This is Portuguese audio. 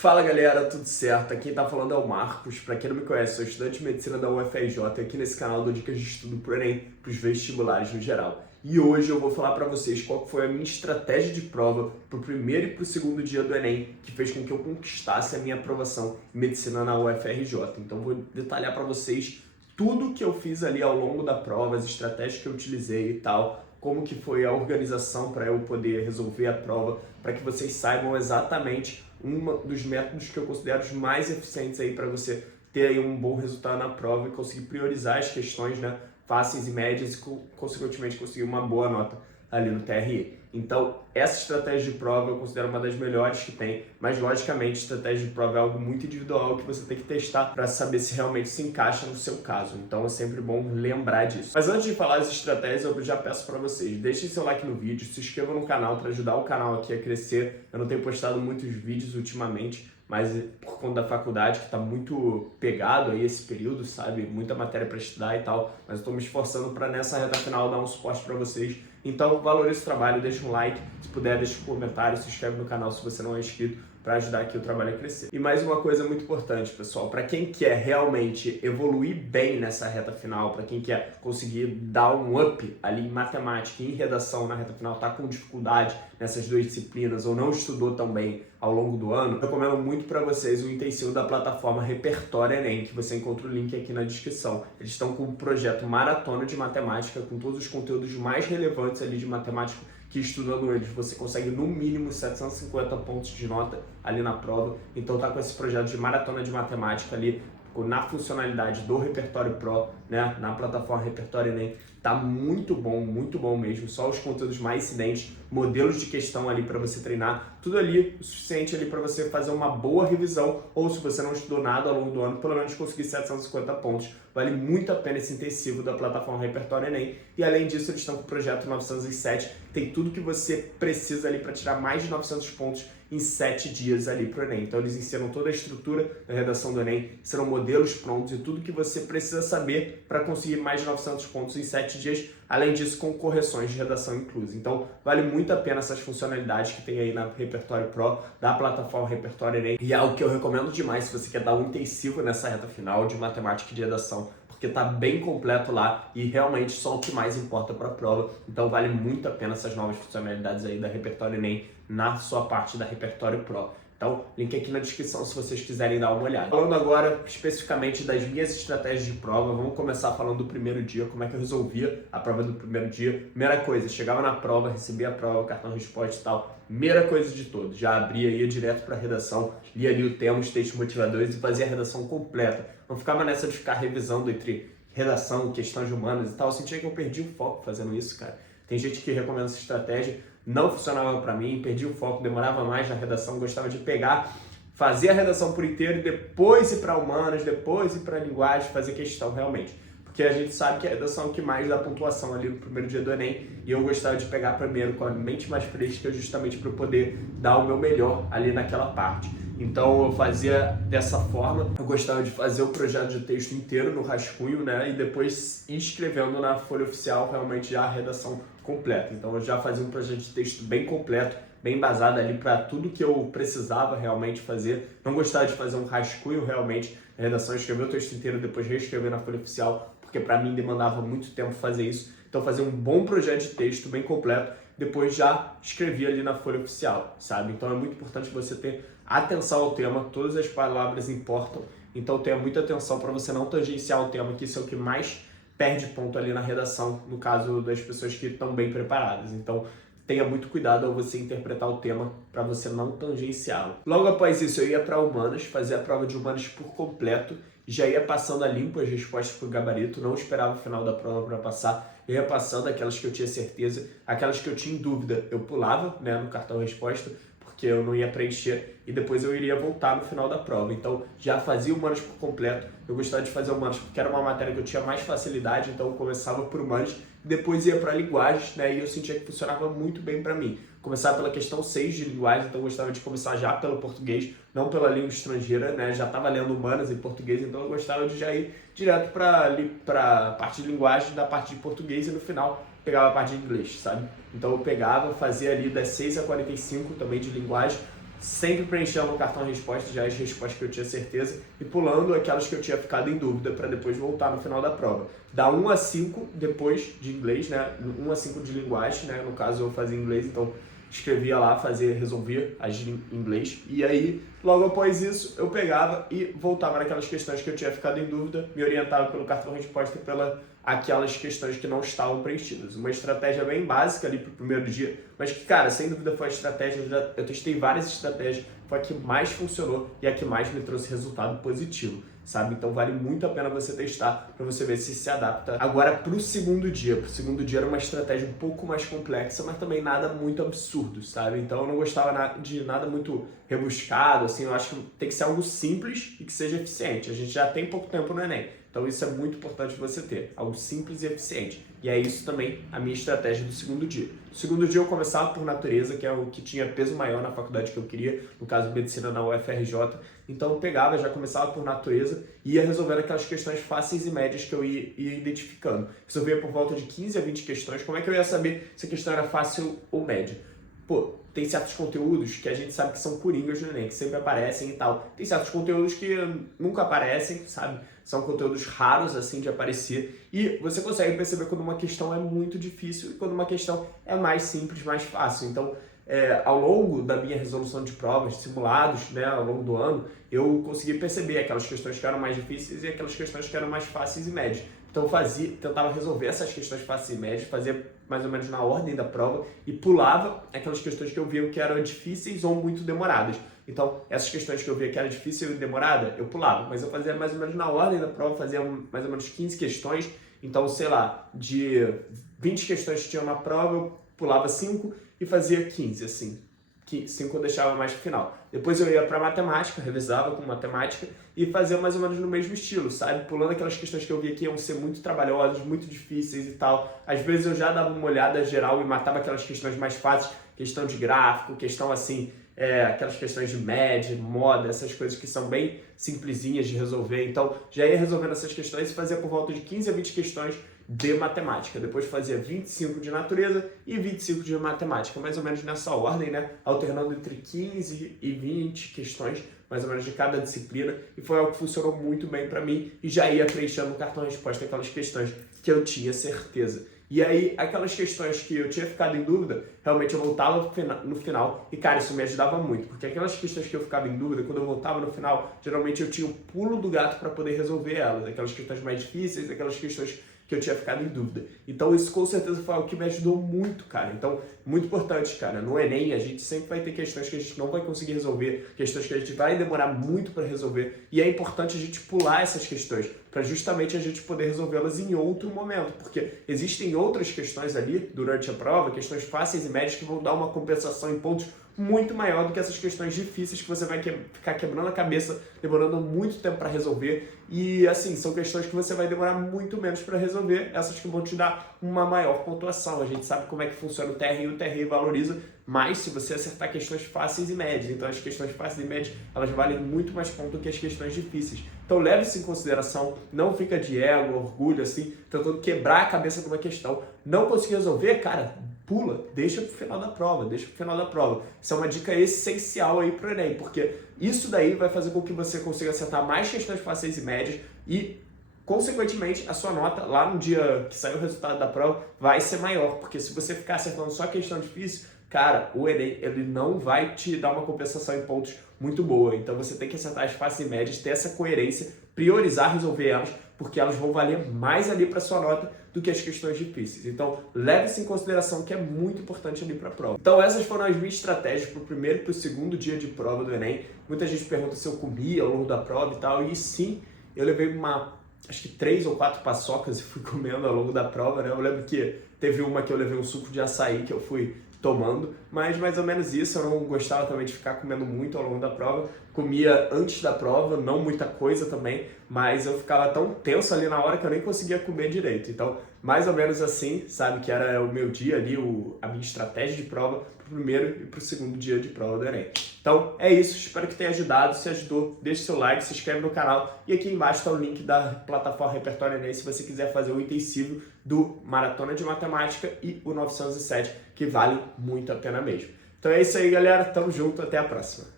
Fala galera, tudo certo? Aqui quem tá falando é o Marcos. Pra quem não me conhece, sou estudante de medicina da UFRJ e aqui nesse canal eu dou dicas de estudo pro Enem, pros vestibulares no geral. E hoje eu vou falar pra vocês qual foi a minha estratégia de prova pro primeiro e pro segundo dia do Enem, que fez com que eu conquistasse a minha aprovação em medicina na UFRJ. Então vou detalhar pra vocês tudo que eu fiz ali ao longo da prova, as estratégias que eu utilizei e tal, como que foi a organização para eu poder resolver a prova, para que vocês saibam exatamente um dos métodos que eu considero os mais eficientes aí para você ter aí um bom resultado na prova e conseguir priorizar as questões, né, fáceis e médias e consequentemente conseguir uma boa nota ali no TRE. Então, essa estratégia de prova eu considero uma das melhores que tem, mas logicamente estratégia de prova é algo muito individual que você tem que testar para saber se realmente se encaixa no seu caso. Então é sempre bom lembrar disso. Mas antes de falar as estratégias, eu já peço para vocês, deixem seu like no vídeo, se inscrevam no canal para ajudar o canal aqui a crescer. Eu não tenho postado muitos vídeos ultimamente, mas por conta da faculdade, que está muito pegado aí esse período, sabe? Muita matéria para estudar e tal, mas eu estou me esforçando para nessa reta final dar um suporte para vocês. Então, valorize o trabalho, deixa um like, se puder, deixa um comentário, se inscreve no canal se você não é inscrito, para ajudar aqui o trabalho a crescer. E mais uma coisa muito importante, pessoal, para quem quer realmente evoluir bem nessa reta final, para quem quer conseguir dar um up ali em matemática e em redação na reta final, tá com dificuldade nessas duas disciplinas ou não estudou tão bem ao longo do ano, eu recomendo muito para vocês o intensivo da plataforma Repertório Enem, que você encontra o link aqui na descrição. Eles estão com um projeto maratona de matemática, com todos os conteúdos mais relevantes ali de matemática, que estudando eles você consegue no mínimo 750 pontos de nota ali na prova. Então tá com esse projeto de maratona de matemática ali na funcionalidade do Repertório Pro, né, na plataforma Repertório Enem. Tá muito bom mesmo, só os conteúdos mais incidentes, modelos de questão ali para você treinar, tudo ali o suficiente ali para você fazer uma boa revisão, ou se você não estudou nada ao longo do ano, pelo menos conseguir 750 pontos. Vale muito a pena esse intensivo da plataforma Repertório Enem. E além disso, eles estão com o projeto 907, tem tudo que você precisa ali para tirar mais de 900 pontos em 7 dias ali para o Enem. Então eles ensinam toda a estrutura da redação do Enem, serão modelos prontos e tudo que você precisa saber para conseguir mais de 900 pontos em 7 dias, além disso com correções de redação inclusas. Então vale muito a pena essas funcionalidades que tem aí na Repertório Pro, da plataforma Repertório Enem, e é algo que eu recomendo demais se você quer dar um intensivo nessa reta final de matemática e de redação, porque tá bem completo lá e realmente só o que mais importa para a prova. Então vale muito a pena essas novas funcionalidades aí da Repertório Enem na sua parte da Repertório Pro. Então, link aqui na descrição se vocês quiserem dar uma olhada. Falando agora especificamente das minhas estratégias de prova, vamos começar falando do primeiro dia, como é que eu resolvia a prova do primeiro dia. Primeira coisa, chegava na prova, recebia a prova, cartão resposta e tal. Primeira coisa de tudo, já abria, ia direto para a redação, lia ali o tema, os textos motivadores e fazia a redação completa. Não ficava nessa de ficar revisando entre redação, questões humanas e tal. Eu sentia que eu perdi o foco fazendo isso, cara. Tem gente que recomenda essa estratégia, não funcionava para mim, perdi o foco, demorava mais na redação, gostava de pegar, fazer a redação por inteiro e depois ir para humanas, depois ir para linguagem, fazer questão realmente. Porque a gente sabe que a redação é o que mais dá pontuação ali no primeiro dia do Enem e eu gostava de pegar primeiro com a mente mais fresca justamente para eu poder dar o meu melhor ali naquela parte. Então eu fazia dessa forma, eu gostava de fazer o projeto de texto inteiro no rascunho, né, e depois ir escrevendo na folha oficial realmente já a redação completa. Então eu já fazia um projeto de texto bem completo, bem embasado ali para tudo que eu precisava realmente fazer. Não gostava de fazer um rascunho realmente na redação, escrever o texto inteiro, depois reescrever na folha oficial, porque para mim demandava muito tempo fazer isso. Então fazer um bom projeto de texto bem completo, depois já escrevia ali na folha oficial, sabe? Então é muito importante você ter atenção ao tema, todas as palavras importam, então tenha muita atenção para você não tangenciar o tema, que isso é o que mais perde ponto ali na redação, no caso das pessoas que estão bem preparadas. Então tenha muito cuidado ao você interpretar o tema para você não tangenciá-lo. Logo após isso eu ia para humanas, fazer a prova de humanas por completo, já ia passando a limpo as respostas por gabarito, não esperava o final da prova para passar, eu ia passando aquelas que eu tinha certeza, aquelas que eu tinha em dúvida, eu pulava, né, no cartão resposta, porque eu não ia preencher e depois eu iria voltar no final da prova. Então já fazia humanas por completo, eu gostava de fazer humanas porque era uma matéria que eu tinha mais facilidade, então eu começava por humanas, depois ia para linguagens, né, e eu sentia que funcionava muito bem para mim. Começar pela questão 6 de linguagem, então eu gostava de começar já pelo português, não pela língua estrangeira, né, já estava lendo humanas em português, então eu gostava de já ir direto para a parte de linguagem, da parte de português e no final pegava a parte de inglês, sabe? Então eu pegava, fazia ali das 6 a 45 também de linguagem, sempre preenchendo no cartão resposta já as respostas que eu tinha certeza e pulando aquelas que eu tinha ficado em dúvida para depois voltar no final da prova. Da 1 a 5 depois de inglês, né? 1 a 5 de linguagem, né? No caso eu fazia inglês, então escrevia lá, resolvia as em inglês. E aí, logo após isso, eu pegava e voltava naquelas questões que eu tinha ficado em dúvida, me orientava pelo cartão resposta e pela aquelas questões que não estavam preenchidas. Uma estratégia bem básica ali pro primeiro dia, mas que, cara, sem dúvida foi a estratégia, eu testei várias estratégias, foi a que mais funcionou e a que mais me trouxe resultado positivo, sabe? Então vale muito a pena você testar para você ver se adapta. Agora pro segundo dia era uma estratégia um pouco mais complexa, mas também nada muito absurdo, sabe? Então eu não gostava de nada muito rebuscado, assim, eu acho que tem que ser algo simples e que seja eficiente. A gente já tem pouco tempo no Enem, então isso é muito importante você ter, algo simples e eficiente. E é isso também a minha estratégia do segundo dia. No segundo dia eu começava por natureza, que é o que tinha peso maior na faculdade que eu queria, no caso medicina na UFRJ. Então eu pegava, já começava por natureza e ia resolvendo aquelas questões fáceis e médias que eu ia identificando. Resolvia por volta de 15 a 20 questões. Como é que eu ia saber se a questão era fácil ou média? Pô, tem certos conteúdos que a gente sabe que são coringas do Enem, que sempre aparecem e tal. Tem certos conteúdos que nunca aparecem, sabe? São conteúdos raros, assim, de aparecer. E você consegue perceber quando uma questão é muito difícil e quando uma questão é mais simples, mais fácil. Então, ao longo da minha resolução de provas, de simulados, né, ao longo do ano, eu consegui perceber aquelas questões que eram mais difíceis e aquelas questões que eram mais fáceis e médias. Então tentava resolver essas questões fáceis e médias, fazia mais ou menos na ordem da prova e pulava aquelas questões que eu via que eram difíceis ou muito demoradas. Então, essas questões que eu via que era difícil e demorada, eu pulava, mas eu fazia mais ou menos na ordem da prova, fazia mais ou menos 15 questões. Então, sei lá, de 20 questões que tinham na prova, eu pulava 5 e fazia 15, assim. 5 eu deixava mais pro final. Depois eu ia para matemática, revisava com matemática e fazia mais ou menos no mesmo estilo, sabe? Pulando aquelas questões que eu via que iam ser muito trabalhosas, muito difíceis e tal. Às vezes eu já dava uma olhada geral e matava aquelas questões mais fáceis, questão de gráfico, questão assim, aquelas questões de média, moda, essas coisas que são bem simplesinhas de resolver. Então já ia resolvendo essas questões e fazia por volta de 15 a 20 questões de matemática. Depois fazia 25 de natureza e 25 de matemática, mais ou menos nessa ordem, né? Alternando entre 15 e 20 questões, mais ou menos de cada disciplina, e foi algo que funcionou muito bem para mim e já ia preenchendo no cartão resposta aquelas questões que eu tinha certeza. E aí, aquelas questões que eu tinha ficado em dúvida, realmente eu voltava no final e, cara, isso me ajudava muito, porque aquelas questões que eu ficava em dúvida, quando eu voltava no final, geralmente eu tinha o pulo do gato para poder resolver elas, aquelas questões mais difíceis, aquelas questões que eu tinha ficado em dúvida. Então isso com certeza foi algo que me ajudou muito, cara. Então, muito importante, cara. No Enem a gente sempre vai ter questões que a gente não vai conseguir resolver, questões que a gente vai demorar muito para resolver, e é importante a gente pular essas questões, para justamente a gente poder resolvê-las em outro momento, porque existem outras questões ali durante a prova, questões fáceis e médias que vão dar uma compensação em pontos muito maior do que essas questões difíceis que você vai ficar quebrando a cabeça, demorando muito tempo para resolver. E assim, são questões que você vai demorar muito menos para resolver, essas que vão te dar uma maior pontuação. A gente sabe como é que funciona o TRI, o TRI valoriza mais se você acertar questões fáceis e médias. Então as questões fáceis e médias, elas valem muito mais ponto do que as questões difíceis. Então leve isso em consideração, não fica de ego, orgulho, assim, tentando quebrar a cabeça de uma questão. Não conseguir resolver, cara, pula, deixa pro final da prova, Isso é uma dica essencial aí pro Enem, porque isso daí vai fazer com que você consiga acertar mais questões fáceis e médias e, consequentemente, a sua nota lá no dia que sair o resultado da prova vai ser maior, porque se você ficar acertando só questão difícil, cara, o Enem ele não vai te dar uma compensação em pontos muito boa. Então você tem que acertar as fáceis e médias, ter essa coerência, priorizar resolver elas, porque elas vão valer mais ali para sua nota do que as questões difíceis. Então leve isso em consideração, que é muito importante ali para a prova. Então essas foram as minhas estratégias para o primeiro e para o segundo dia de prova do Enem. Muita gente pergunta se eu comia ao longo da prova e tal, e sim, eu levei acho que 3 ou 4 paçocas e fui comendo ao longo da prova, né? Eu lembro que teve uma que eu levei um suco de açaí que eu fui tomando, mas mais ou menos isso. Eu não gostava também de ficar comendo muito ao longo da prova, comia antes da prova, não muita coisa também, mas eu ficava tão tenso ali na hora que eu nem conseguia comer direito. Então, mais ou menos assim, sabe, que era o meu dia ali, a minha estratégia de prova pro primeiro e pro segundo dia de prova do Enem. Então, é isso, espero que tenha ajudado. Se ajudou, deixe seu like, se inscreve no canal e aqui embaixo está o link da plataforma Repertório Enem se você quiser fazer o intensivo do Maratona de Matemática e o 907, que vale muito a pena mesmo. Então é isso aí, galera. Tamo junto. Até a próxima.